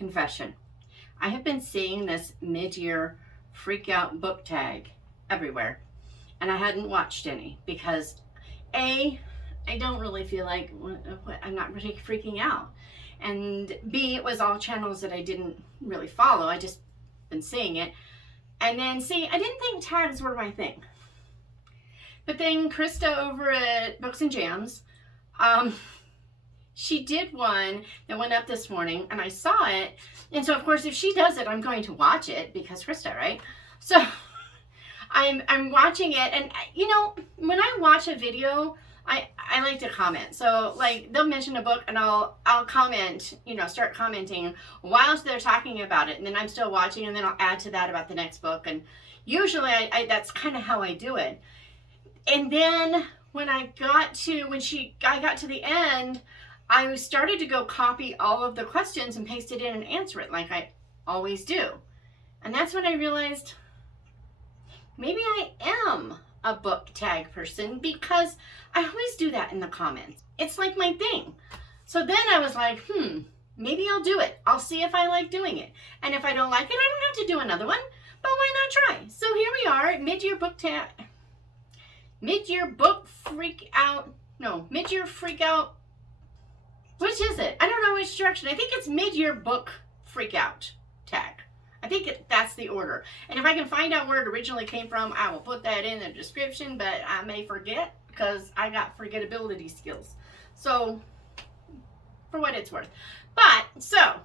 confession. I have been seeing this mid-year Freakout book tag everywhere, and I hadn't watched any because A, I don't really feel like, I'm not really freaking out, and B, it was all channels that I didn't really follow. I just been seeing it. And then C, I didn't think tags were my thing. But then Krista over at Books and Jams, she did one that went up this morning, and I saw it. And so, of course, if she does it, I'm going to watch it because Krista, right? So I'm watching it, and you know, when I watch a video, I like to comment. So like they'll mention a book and I'll comment, you know, start commenting whilst they're talking about it, and then I'm still watching, and then I'll add to that about the next book. And usually that's kind of how I do it. And then when I got to the end, I started to go copy all of the questions and paste it in and answer it like I always do. And that's when I realized maybe I am a book tag person, because I always do that in the comments. It's like my thing. So then I was like, maybe I'll do it. I'll see if I like doing it. And if I don't like it, I don't have to do another one. But why not try? So here we are, mid-year book freakout. Which is it? I don't know which direction. I think it's mid-year book freakout tag. I think that's the order. And if I can find out where it originally came from, I will put that in the description, but I may forget because I got forgettability skills. So, for what it's worth. But, so,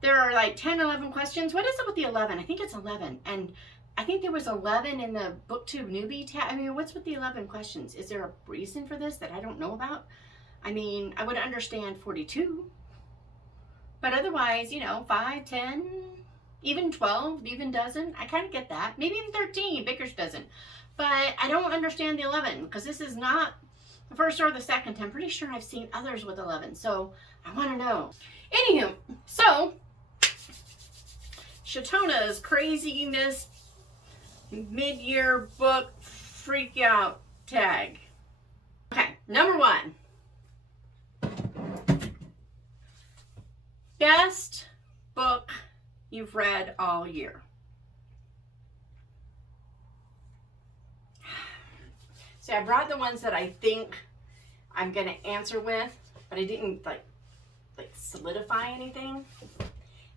there are like 10, 11 questions. What is it with the 11? I think it's 11. And I think there was 11 in the BookTube newbie tab. I mean, what's with the 11 questions? Is there a reason for this that I don't know about? I mean, I would understand 42. But otherwise, you know, 5, 10... even 12, even dozen. I kind of get that. Maybe even 13. Baker's dozen. But I don't understand the 11 because this is not the first or the second. I'm pretty sure I've seen others with 11. So I want to know. Anywho, so Shatona's craziness mid-year book freakout tag. Okay, number 1. Best book you've read all year. See, I brought the ones that I think I'm going to answer with, but I didn't like solidify anything.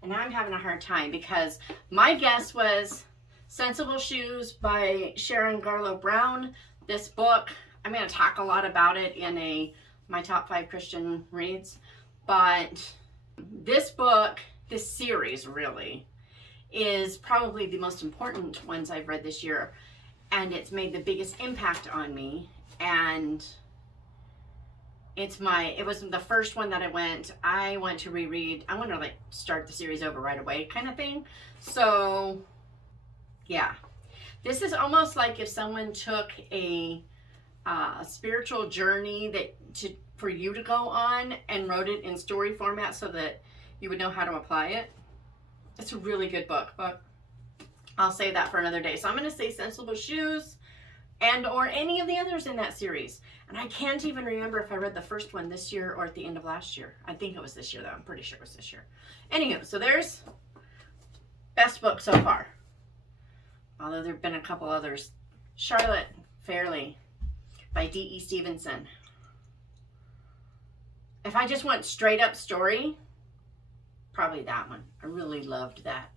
And now I'm having a hard time because my guess was Sensible Shoes by Sharon Garlow Brown. This book, I'm going to talk a lot about it in my top 5 Christian reads, but this book, this series really, is probably the most important ones I've read this year, and it's made the biggest impact on me. And it was the first one that I want to reread. I want to like start the series over right away kind of thing. So yeah, this is almost like if someone took a spiritual journey for you to go on and wrote it in story format so that you would know how to apply it. It's a really good book, but I'll save that for another day. So I'm going to say Sensible Shoes and or any of the others in that series. And I can't even remember if I read the first one this year or at the end of last year. I think it was this year though. I'm pretty sure it was this year. Anywho, so there's best book so far. Although there have been a couple others. Charlotte Fairley by D.E. Stevenson. If I just want straight up story, probably that one. I really loved that.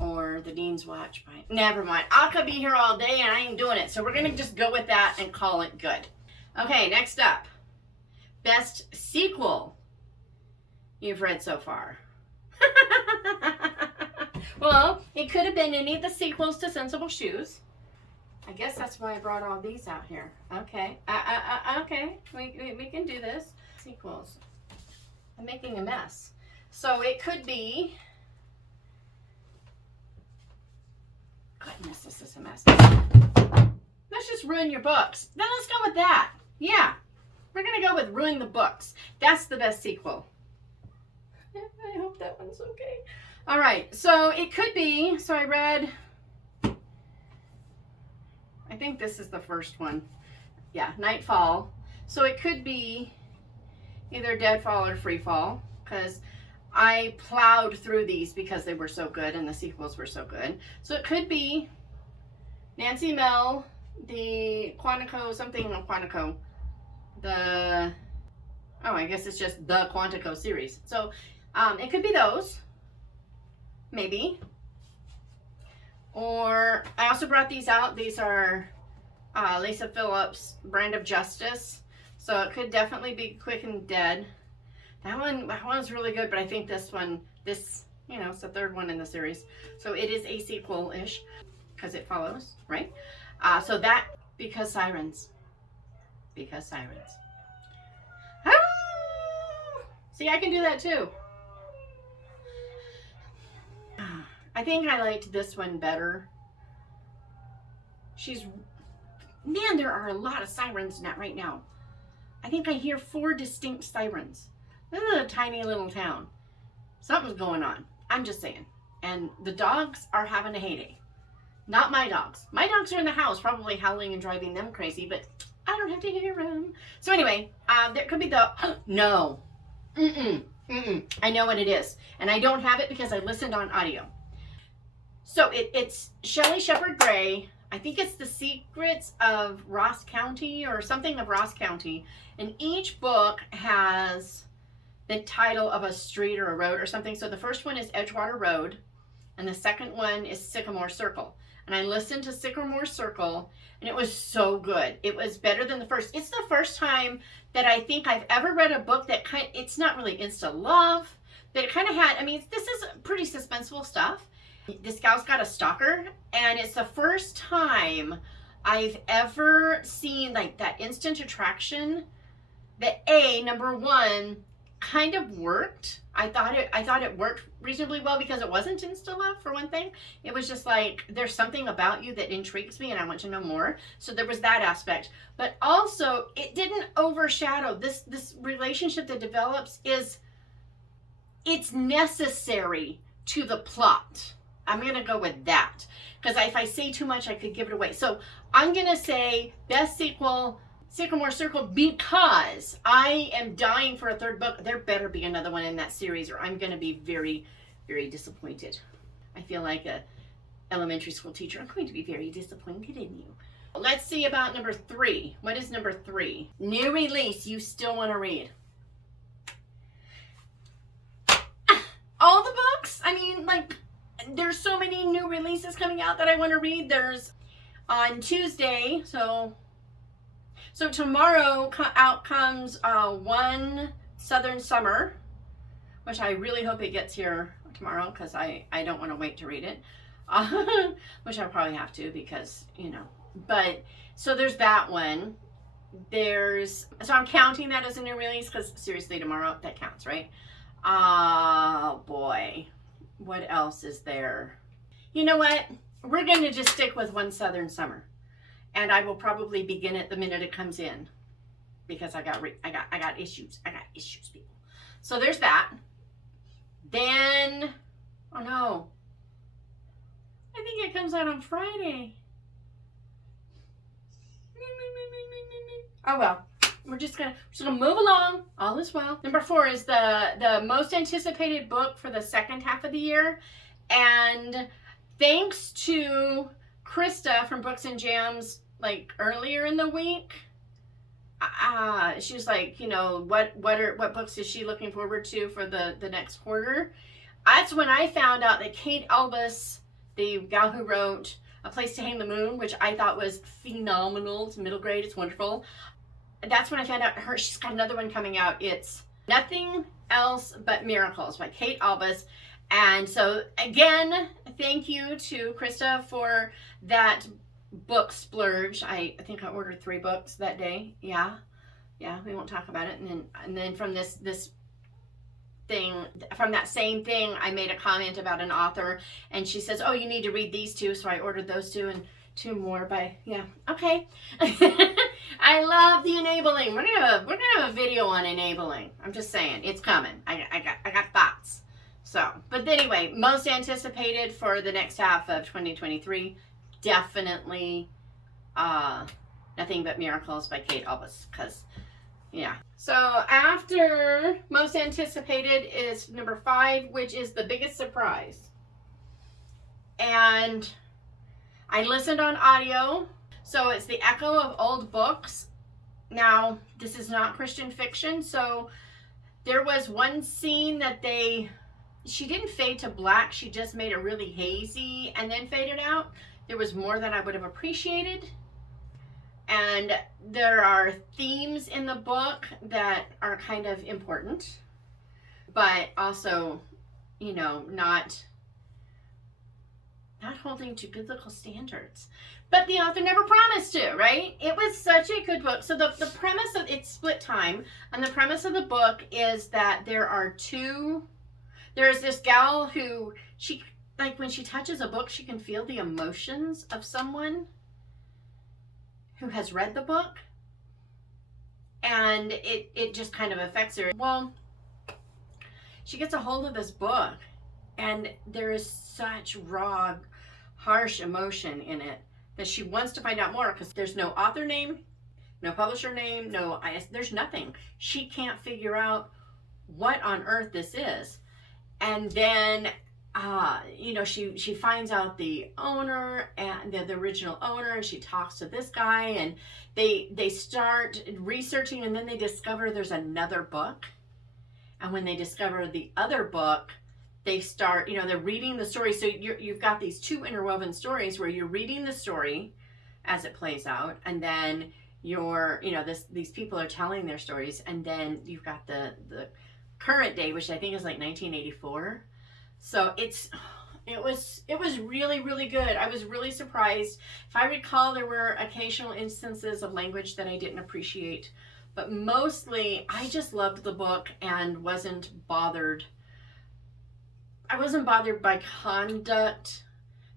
Or The Dean's Watch by... Never mind. I could be here all day and I ain't doing it. So we're going to just go with that and call it good. Okay, next up. Best sequel you've read so far. Well, it could have been any of the sequels to Sensible Shoes. I guess that's why I brought all these out here. Okay. Okay. We can do this. Sequels. I'm making a mess. So it could be... Goodness, this is a mess. Let's just ruin your books. Then let's go with that. Yeah. We're going to go with ruin the books. That's the best sequel. I hope that one's okay. All right. So it could be... So I read... I think this is the first one. Yeah, Nightfall. So it could be either Deadfall or Freefall, because I plowed through these because they were so good and the sequels were so good. So it could be Nancy Mel, the Quantico, something of Quantico, the, oh, I guess it's just the Quantico series. So it could be those, maybe. Or I also brought these out. These are Lisa Phillips' Brand of Justice. So it could definitely be Quick and Dead. That one's really good, but I think this one, it's the third one in the series. So it is a sequel-ish because it follows, right? So that, because sirens. Because sirens. Ah! See, I can do that too. I think I liked this one better. Man, there are a lot of sirens right now. I think I hear 4 distinct sirens. This is a tiny little town. Something's going on. I'm just saying. And the dogs are having a heyday. Not my dogs. My dogs are in the house, probably howling and driving them crazy, but I don't have to hear them. So anyway, there could be the, no. I know what it is. And I don't have it because I listened on audio. So it's Shelley Shepherd Gray. I think it's The Secrets of Ross County or something of Ross County. And each book has the title of a street or a road or something. So the first one is Edgewater Road. And the second one is Sycamore Circle. And I listened to Sycamore Circle and it was so good. It was better than the first. It's the first time that I think I've ever read a book that it's not really insta love, but it kind of had, this is pretty suspenseful stuff. This gal's got a stalker, and it's the first time I've ever seen like that instant attraction that number one, kind of worked. I thought it worked reasonably well because it wasn't insta love, for one thing. It was just like, there's something about you that intrigues me and I want to know more. So there was that aspect. But also, it didn't overshadow this relationship that develops. It's necessary to the plot. I'm going to go with that. Because if I say too much, I could give it away. So I'm going to say best sequel, Sycamore Circle, because I am dying for a third book. There better be another one in that series or I'm going to be very, very disappointed. I feel like a elementary school teacher. I'm going to be very disappointed in you. Let's see about number 3. What is number 3? New release you still want to read. All the books? There's so many new releases coming out that I want to read. There's on Tuesday, so tomorrow out comes One Southern Summer, which I really hope it gets here tomorrow because I don't want to wait to read it, which I probably have to because, but so there's that one. So I'm counting that as a new release because seriously, tomorrow that counts, right? Oh boy. What else is there? You know what? We're going to just stick with One Southern Summer. And I will probably begin it the minute it comes in. Because I got issues. I got issues, people. So there's that. Then, oh no. I think it comes out on Friday. Oh well. We're just gonna move along. All is well. Number 4 is the most anticipated book for the second half of the year. And thanks to Krista from Books and Jams, like earlier in the week, she was like, what books is she looking forward to for the next quarter? That's when I found out that Kate Albus, the gal who wrote A Place to Hang the Moon, which I thought was phenomenal. It's middle grade. It's wonderful. That's when I found out she's got another one coming out. It's Nothing Else But Miracles by Kate Albus. And so again, thank you to Krista for that book splurge. I think I ordered 3 books that day. Yeah, we won't talk about it. And then from this thing, from that same thing, I made a comment about an author and she says, oh, you need to read these 2. So I ordered those 2 and 2 more okay. I love the enabling. We're gonna have a video on enabling. I'm just saying, it's coming. I got thoughts. So, but anyway, most anticipated for the next half of 2023, definitely Nothing But Miracles by Kate Albus, because Yeah. So after most anticipated is number 5, which is The Biggest Surprise. And I listened on audio. So it's the echo of old books. Now, this is not Christian fiction. So there was one scene that she didn't fade to black. She just made it really hazy and then faded out. There was more than I would have appreciated. And there are themes in the book that are kind of important, but also, you know, not holding to biblical standards. But the author never promised to, right? It was such a good book. So the premise of it's split time, and the premise of the book is that there's this gal who when she touches a book, she can feel the emotions of someone who has read the book, and it just kind of affects her. Well, she gets a hold of this book, and there is such raw, harsh emotion in it that she wants to find out more, because there's no author name, no publisher name, there's nothing. She can't figure out what on earth this is. And then she finds out the owner and the original owner, and she talks to this guy, and they start researching, and then they discover there's another book. And when they discover the other book, they start, they're reading the story. So you've got these two interwoven stories where you're reading the story as it plays out, and then these people are telling their stories, and then you've got the current day, which I think is like 1984. So it was really, really good. I was really surprised. If I recall, there were occasional instances of language that I didn't appreciate, but mostly I just loved the book and wasn't bothered. I wasn't bothered by conduct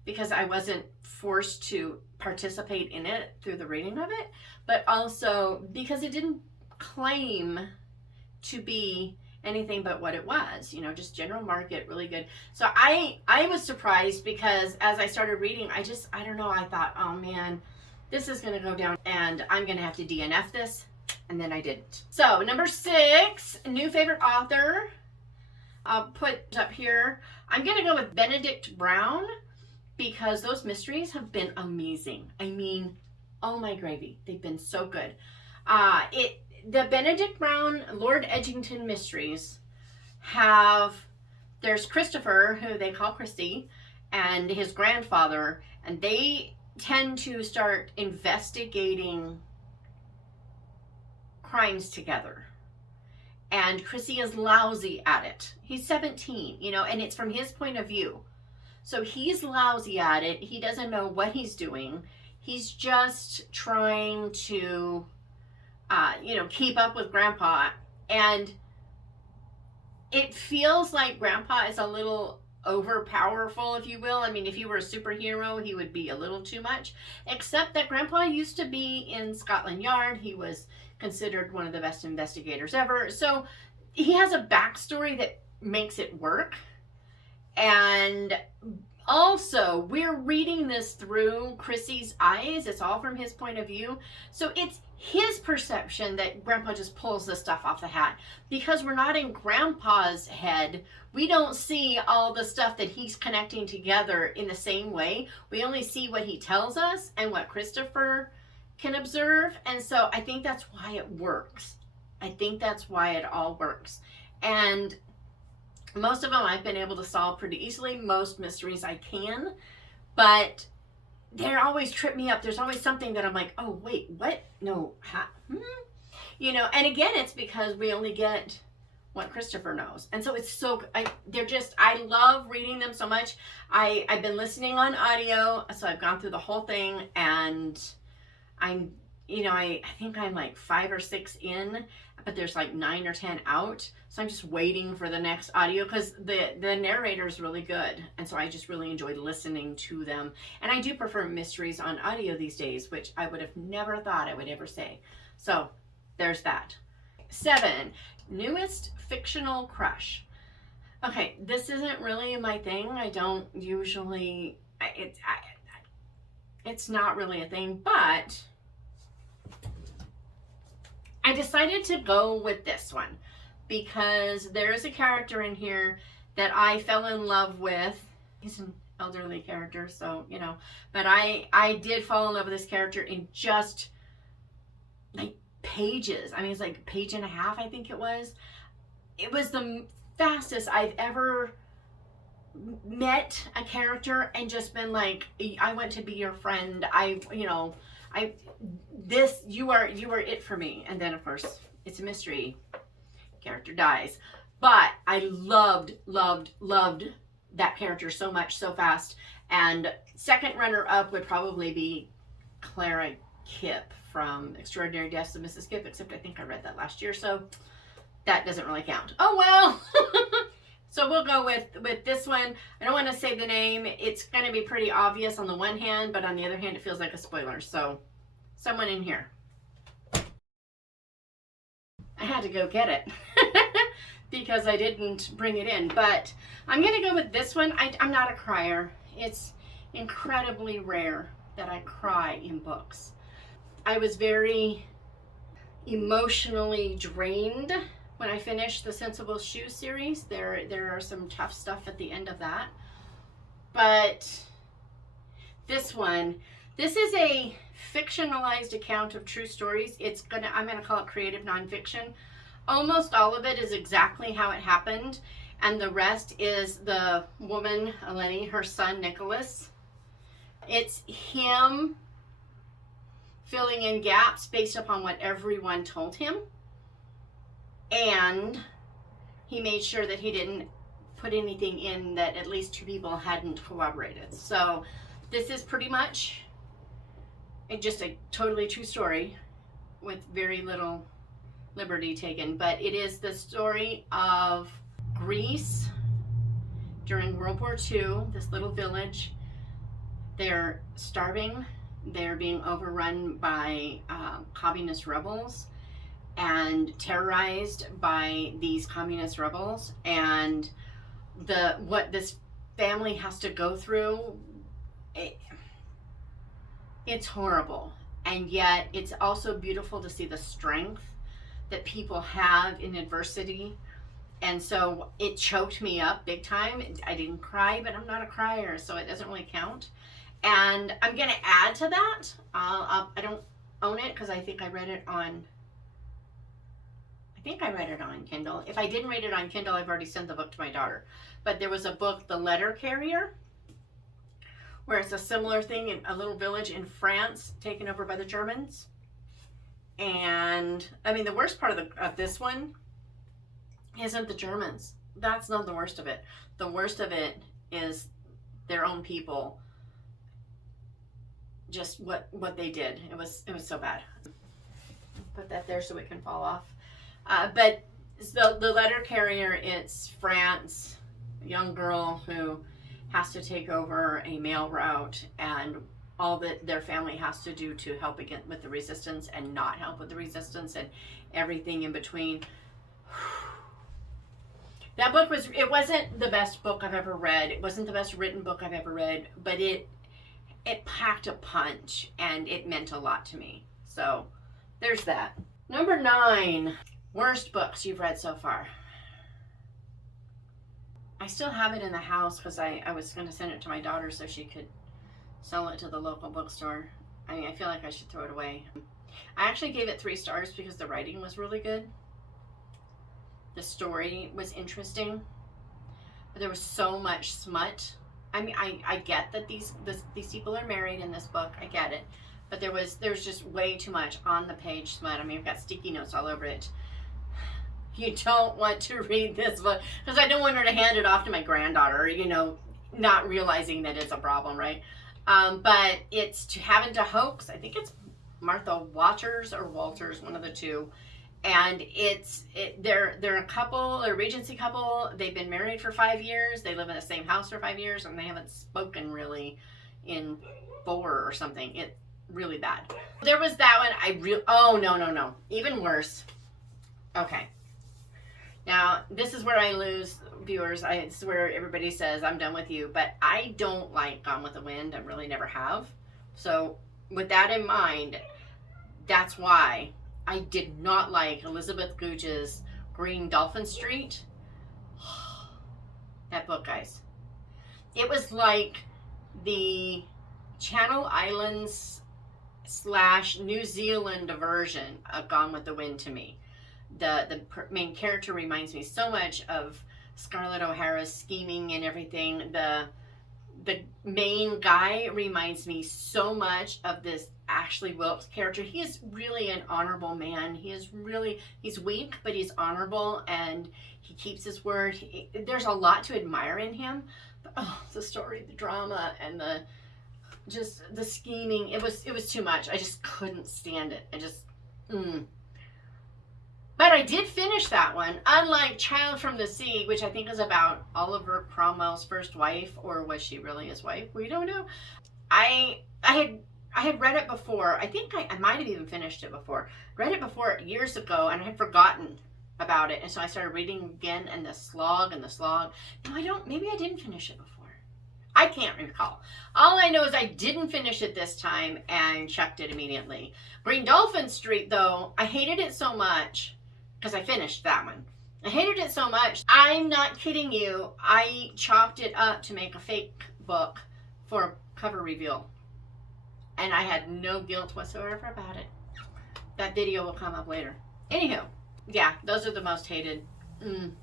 because I wasn't forced to participate in it through the reading of it, but also because it didn't claim to be anything but what it was, just general market, really good. So I was surprised because as I started reading, I don't know, I thought, oh man, this is going to go down and I'm going to have to DNF this. And then I didn't. So number 6, new favorite author. I'll put up here. I'm going to go with Benedict Brown because those mysteries have been amazing. I mean, oh my gravy. They've been so good. The Benedict Brown Lord Edgington mysteries there's Christopher, who they call Christy, and his grandfather, and they tend to start investigating crimes together. And Chrissy is lousy at it. He's 17, and it's from his point of view. So he's lousy at it. He doesn't know what he's doing. He's just trying to keep up with Grandpa, and it feels like Grandpa is a little overpowerful, if you will. I mean, if he were a superhero, he would be a little too much, except that Grandpa used to be in Scotland Yard. He was considered one of the best investigators ever. So he has a backstory that makes it work. And also, we're reading this through Chrissy's eyes. It's all from his point of view. So it's his perception that Grandpa just pulls this stuff off the hat. Because we're not in Grandpa's head, we don't see all the stuff that he's connecting together in the same way. We only see what he tells us and what Christopher can observe. And so I think that's why it works. I think that's why it all works. And most of them I've been able to solve pretty easily. Most mysteries I can, but they always trip me up. There's always something that I'm like, oh wait, what? No, and again, it's because we only get what Christopher knows. And so it's I love reading them so much. I've been listening on audio, so I've gone through the whole thing, and I think I'm like 5 or 6 in, but there's like 9 or 10 out. So I'm just waiting for the next audio because the narrator is really good. And so I just really enjoyed listening to them. And I do prefer mysteries on audio these days, which I would have never thought I would ever say. So there's that. 7, newest fictional crush. Okay, this isn't really my thing. I don't usually, it's not really a thing, but I decided to go with this one because there is a character in here that I fell in love with. He's an elderly character, so, you know, but I did fall in love with this character in just like pages. I mean, it's like a page and a half, I think it was. It was the fastest I've ever met a character and just been like, I want to be your friend. You are it for me. And then of course it's a mystery. Character dies. But I loved that character so much, so fast. And second runner up would probably be Clara Kipp from Extraordinary Deaths of Mrs. Kipp, except I think I read that last year, so that doesn't really count. Oh well. So we'll go with this one. I don't want to say the name. It's going to be pretty obvious on the one hand, but on the other hand, it feels like a spoiler. So someone in here. I had to go get it because I didn't bring it in. But I'm going to go with this one. I'm not a crier. It's incredibly rare that I cry in books. I was very emotionally drained when I finished the Sensible Shoes series. There are some tough stuff at the end of that. But this one, this is a fictionalized account of true stories. I'm gonna call it creative nonfiction. Almost all of it is exactly how it happened, and the rest is the woman, Eleni, her son, Nicholas. It's him filling in gaps based upon what everyone told him. And he made sure that he didn't put anything in that at least two people hadn't corroborated. So this is pretty much just a totally true story with very little liberty taken. But it is the story of Greece during World War II, this little village. They're starving. They're being overrun by communist rebels and terrorized by these communist rebels, and what this family has to go through, it's horrible. And yet it's also beautiful to see the strength that people have in adversity. And so it choked me up big time. I didn't cry, but I'm not a crier, so it doesn't really count. And I'm gonna add to that. I don't own it because I think I read it on Kindle. If I didn't read it on Kindle, I've already sent the book to my daughter. But there was a book, The Letter Carrier, where it's a similar thing in a little village in France taken over by the Germans. And I mean, the worst part of this one isn't the Germans. That's not the worst of it. The worst of it is their own people. Just what they did. It was so bad. Put that there so it can fall off. But the Letter Carrier, it's France, a young girl who has to take over a mail route, and all that their family has to do to help against with the resistance and not help with the resistance and everything in between. That book it wasn't the best book I've ever read. It wasn't the best written book I've ever read, but it packed a punch and it meant a lot to me. So there's that. Number 9, worst books you've read so far. I still have it in the house because I was going to send it to my daughter so she could sell it to the local bookstore. I mean, I feel like I should throw it away. I actually gave it 3 stars because the writing was really good. The story was interesting, but there was so much smut. I mean, I get that these people are married in this book. I get it. But there's just way too much on the page smut. I mean, I've got sticky notes all over it. You don't want to read this book because I don't want her to hand it off to my granddaughter, you know, not realizing that it's a problem, right? But it's to Haven't a Hoax. I think it's Martha Waters or Walters, one of the two. And they're a couple, a Regency couple. They've been married for 5 years. They live in the same house for 5 years, and they haven't spoken really in 4 or something. It's really bad. There was that one. Oh, no. Even worse. Okay. Now, this is where I lose viewers. It's where everybody says, I'm done with you. But I don't like Gone with the Wind. I really never have. So with that in mind, that's why I did not like Elizabeth Gooch's Green Dolphin Street. That book, guys. It was like the Channel Islands / New Zealand version of Gone with the Wind to me. The main character reminds me so much of Scarlett O'Hara's scheming and everything. The main guy reminds me so much of this Ashley Wilkes character. He is really an honorable man. He's weak, but he's honorable, and he keeps his word. There's a lot to admire in him. But, the story, the drama, and the scheming, it was too much. I just couldn't stand it. But I did finish that one. Unlike Child from the Sea, which I think is about Oliver Cromwell's first wife, or was she really his wife? We don't know. I had read it before. I think I might have even finished it before. Read it before years ago, and I had forgotten about it. And so I started reading again, and the slog. No, maybe I didn't finish it before. I can't recall. All I know is I didn't finish it this time and chucked it immediately. Green Dolphin Street, though, I hated it so much because I finished that one. I hated it so much. I'm not kidding you. I chopped it up to make a fake book for a cover reveal. And I had no guilt whatsoever about it. That video will come up later. Anywho, yeah, those are the most hated. I'm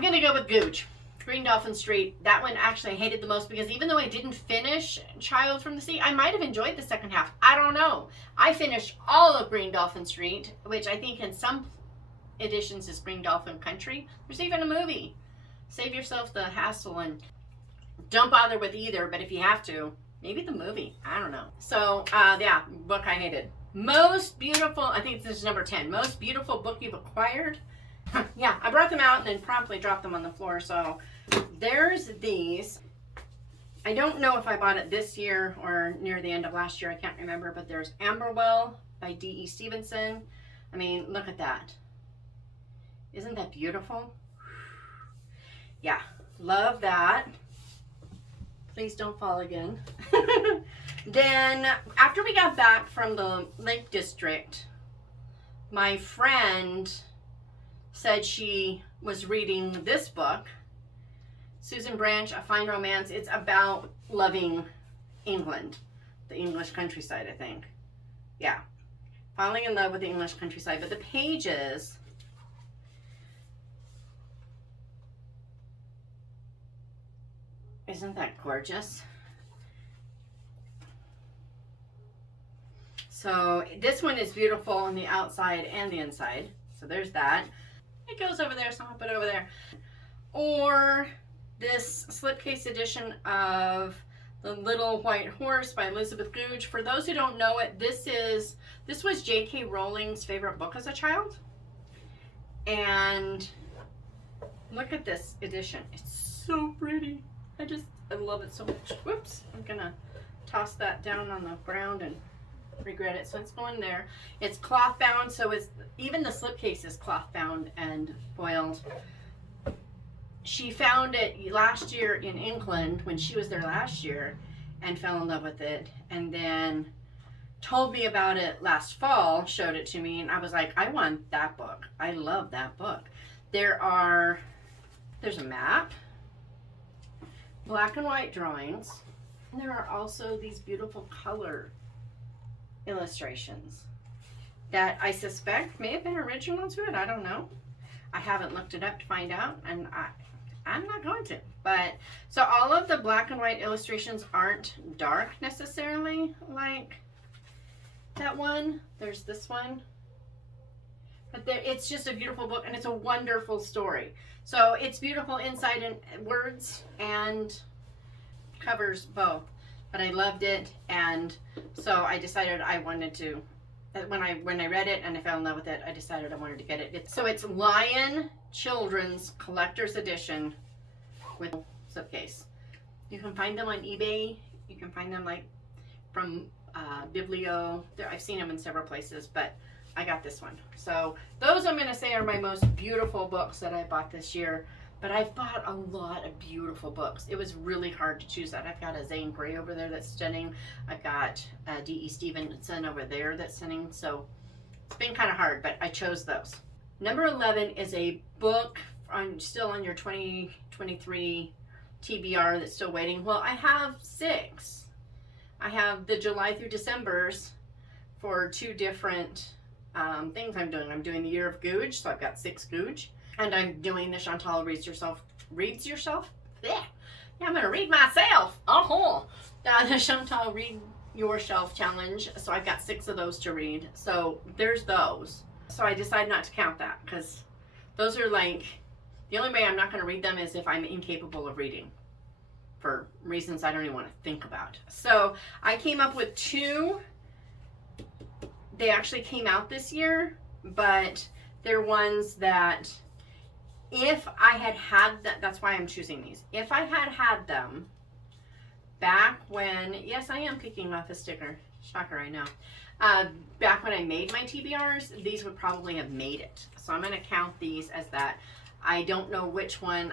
going to go with Gooch. Green Dolphin Street. That one actually I hated the most because even though I didn't finish Child from the Sea, I might have enjoyed the second half. I don't know. I finished all of Green Dolphin Street, which I think in some editions is Green Dolphin Country. There's even a movie. Save yourself the hassle and don't bother with either, but if you have to, maybe the movie. I don't know. So, yeah, book I hated. Most beautiful, I think this is number 10. Most beautiful book you've acquired. Yeah, I brought them out and then promptly dropped them on the floor. So there's these. I don't know if I bought it this year or near the end of last year. I can't remember, but there's Amberwell by D.E. Stevenson. I mean, look at that. Isn't that beautiful? Yeah, love that. Please don't fall again. Then after we got back from the Lake District, my friend said she was reading this book, Susan Branch, A Fine Romance. It's about loving England, the English countryside, I think. Yeah, falling in love with the English countryside. But the pages, isn't that gorgeous? So this one is beautiful on the outside and the inside. So there's that. It goes over there, so I'll put it over there. Or this slipcase edition of The Little White Horse by Elizabeth Gooch. For those who don't know it, this was J.K. Rowling's favorite book as a child. And look at this edition. It's so pretty. I love it so much. Whoops, I'm gonna toss that down on the ground and regret it. So it's going there. It's cloth bound, so it's even the slipcase is cloth bound and foiled. She found it last year in England when she was there last year and fell in love with it, and then told me about it last fall, showed it to me, and I was like, I want that book. I love that book. There's a map, black and white drawings, and there are also these beautiful color illustrations that I suspect may have been original to it. I don't know. I haven't looked it up to find out, and I'm not going to. But so all of the black and white illustrations aren't dark necessarily like that one. There's this one. But it's just a beautiful book, and it's a wonderful story. So it's beautiful inside and words and covers both. But I loved it, and so I decided I wanted to, when I read it and I fell in love with it, I decided I wanted to get it. So it's Lion Children's Collector's Edition with slipcase. You can find them on eBay. You can find them like from Biblio. I've seen them in several places, but I got this one. So those I'm going to say are my most beautiful books that I bought this year. But I've bought a lot of beautiful books. It was really hard to choose that. I've got a Zane Grey over there that's stunning. I've got D.E. Stevenson over there that's stunning. So it's been kind of hard, but I chose those. Number 11 is a book. I'm still on your 2023 TBR that's still waiting. Well, I have 6. I have the July through December's for 2 different things I'm doing. I'm doing the Year of Googe, so I've got 6 Googe. And I'm doing the Chantal reads yourself? Yeah, I'm going to read myself. The Chantal Read Yourself challenge. So I've got 6 of those to read. So there's those. So I decided not to count that because those are like, the only way I'm not going to read them is if I'm incapable of reading for reasons I don't even want to think about. So I came up with 2. They actually came out this year, but they're ones that if I had that, that's why I'm choosing these. If I had them back when, yes, I am picking off a sticker. Shocker, I know. Back when I made my TBRs, these would probably have made it. So I'm going to count these as that. I don't know which one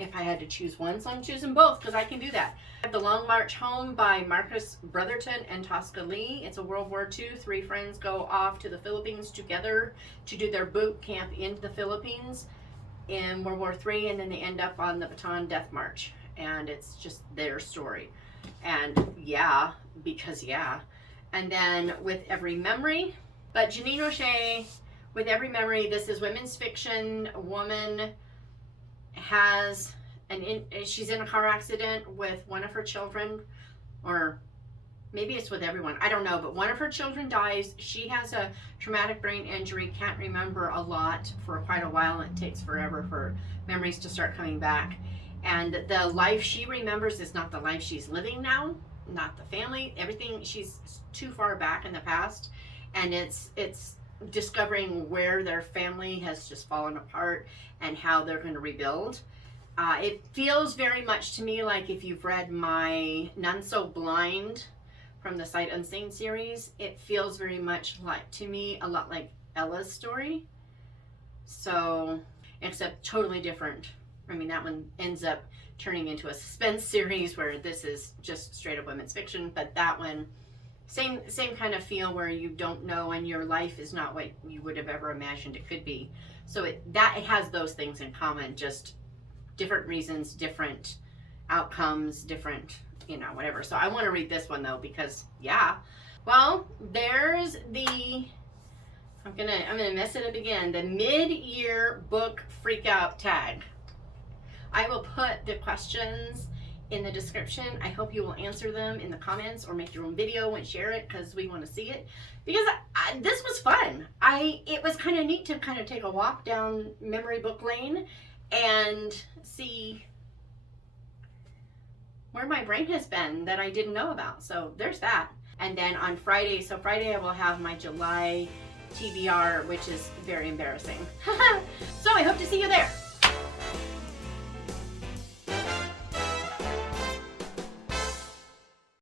if I had to choose one, so I'm choosing both because I can do that. I have The Long March Home by Marcus Brotherton and Tosca Lee. It's a World War II. 3 friends go off to the Philippines together to do their boot camp in the Philippines in World War III, and then they end up on the Bataan Death March. And it's just their story. And yeah, because yeah. And then With Every Memory. But Janine Roche, With Every Memory, this is women's fiction. A woman has she's in a car accident with one of her children, or maybe it's with everyone, I don't know, but one of her children dies. She has a traumatic brain injury, can't remember a lot for quite a while, and it takes forever for memories to start coming back. And the life she remembers is not the life she's living now, not the family, everything. She's too far back in the past, and it's discovering where their family has just fallen apart and how they're going to rebuild. It feels very much to me like if you've read my None So Blind from the Sight Unseen series, it feels very much like, to me, a lot like Ella's story. So, except totally different. I mean, that one ends up turning into a suspense series where this is just straight up women's fiction, but that one, same kind of feel where you don't know and your life is not what you would have ever imagined it could be. So it has those things in common, just different reasons, different outcomes, different, whatever. So I want to read this one though, because yeah. Well, there's the, I'm gonna mess it up again, the mid-year book freakout tag. I will put the questions in the description. I hope you will answer them in the comments or make your own video and share it because we want to see it. Because this was fun. It was kind of neat to kind of take a walk down memory book lane and see where my brain has been that I didn't know about. So there's that. And then on Friday, Friday I will have my July TBR, which is very embarrassing. So I hope to see you there.